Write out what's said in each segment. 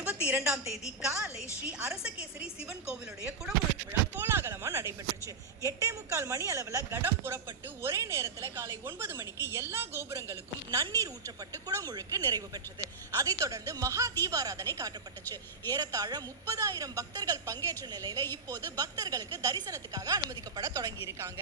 22ஆம் தேதி காலை ஸ்ரீ அரசகேசரி சிவன் கோவிலுடைய குடமுழுக்கு விழா கோலாகலமா நடைபெற்றுச்சு. 8:45 மணி அளவுல கடம் புறப்பட்டு ஒரே நேரத்துல காலை 9 மணிக்கு எல்லா கோபுரங்களுக்கும் நன்னீர் ஊற்றப்பட்டு குடமுழுக்கு நிறைவு பெற்றது. அதைத் தொடர்ந்து மகா தீபாராதனை காட்டப்பட்டுச்சு. ஏறத்தாழ 30,000 பக்தர்கள் பங்கேற்ற நிலையில இப்போது பக்தர்களுக்கு தரிசனத்துக்காக அனுமதிக்கப்பட தொடங்கி இருக்காங்க.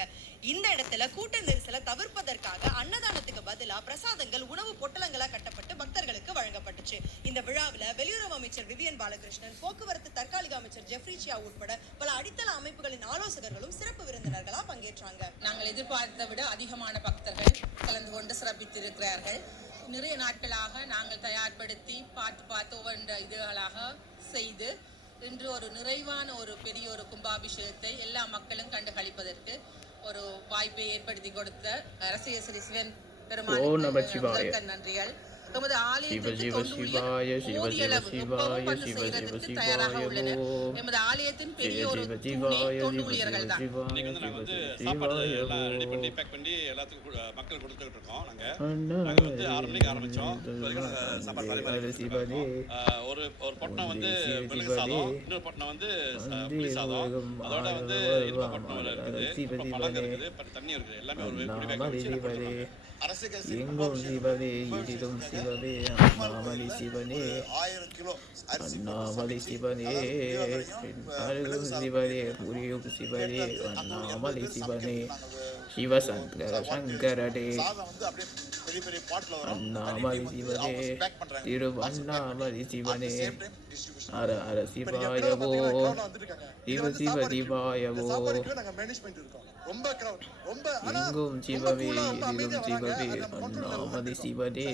இந்த இடத்துல கூட்ட நெரிசலை தவிர்ப்பதற்காக அன்னதானத்துக்கு பதிலா பிரசாதங்கள் உணவு பொட்டலங்களா கட்டப்பட்டு பக்தர்களுக்கு வழங்கப்பட்டுச்சு. இந்த விழாவில் வெளியுறவு அமைச்சர் விவியன் பாலகிருஷ்ணன், போக்குவரத்து தற்காலிக அமைச்சர் ஜெஃப்ரி சியா உட்பட பல அடித்தள அமைப்புகளின் ஆலோசகர்களும் சிறப்பு விருந்தினர்களா பங்கேற்றாங்க. நாங்கள் எதிர்பார்த்ததை விட அதிகமான பக்தர்கள் கலந்து கொண்டு சிறப்பித்திருக்கிறார்கள். நிறைய நாட்களாக நாங்கள் தயார்படுத்தி பார்த்து ஒவ்வொரு இதுகளாக செய்து இன்று ஒரு நிறைவான ஒரு பெரிய ஒரு கும்பாபிஷேகத்தை எல்லா மக்களும் கண்டு களிப்பதற்கு ஒரு வாய்ப்பை ஏற்படுத்தி கொடுத்த அரசகேசரி சிவன் பெருமானுக்கு நன்றிகள். தமது ஆலயத்திற்கு தயாராக உள்ளனர். எமது ஆலயத்தின் பெரிய ஒரு தொண்டு ஊழியர்கள் தான். மக்கள் கொடுத்துட்டு இருக்கோம். நாங்க வந்து 6 மணிக்கு ஆரம்பிச்சோம். ஒரு பொட்டணம் வந்து மிளகு சாதம், இன்னொரு பொட்டணம் வந்து புளி சாதம், அதோட வந்து இனிப்பு பொட்டணம் இருக்குது, பழங்க இருக்குது, தண்ணி இருக்குது. எல்லாமே ஒரு எங்கும் சிவனே இதிலும் சிவனே அண்ணாமலை சிவனே அண்ணாமலை சிவனே அருகும் சிவனே புரியும் சிவனே அண்ணாமலை சிவனே சிவசங்கர சங்கரனே அண்ணாமலை சிவனே திரு அண்ணாமலை சிவனே ஹர ஹர சிவாயவோ சிவ சிவ சிவாயவோ எங்கும் சிவவே இதிலும் சிவவே அண்ணாமலை சிவனே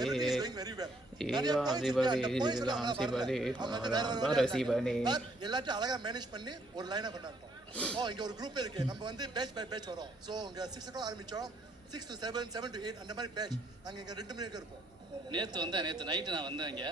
ஏகாம் சிவவே ஏகாம் சிவனே ஹர சிவனே. எல்லாத்தையும் அழகா மேனேஜ் பண்ணி ஒரு லைனா கொண்டாடுறோம். இங்க ஒரு குரூப் இருக்கு. நம்ம வந்து பேட்ச் பை பேட்ச் வரோம். சோ இங்க 6 o'clock ஆரம்பிச்சோம். 6 to 7, 7 to 8 அந்த மாதிரி பேட்ச். நாங்க இங்க 2 மணி வரைக்கும் இருப்போம். நேத்து நைட்டு நான் வந்தேன் இங்க.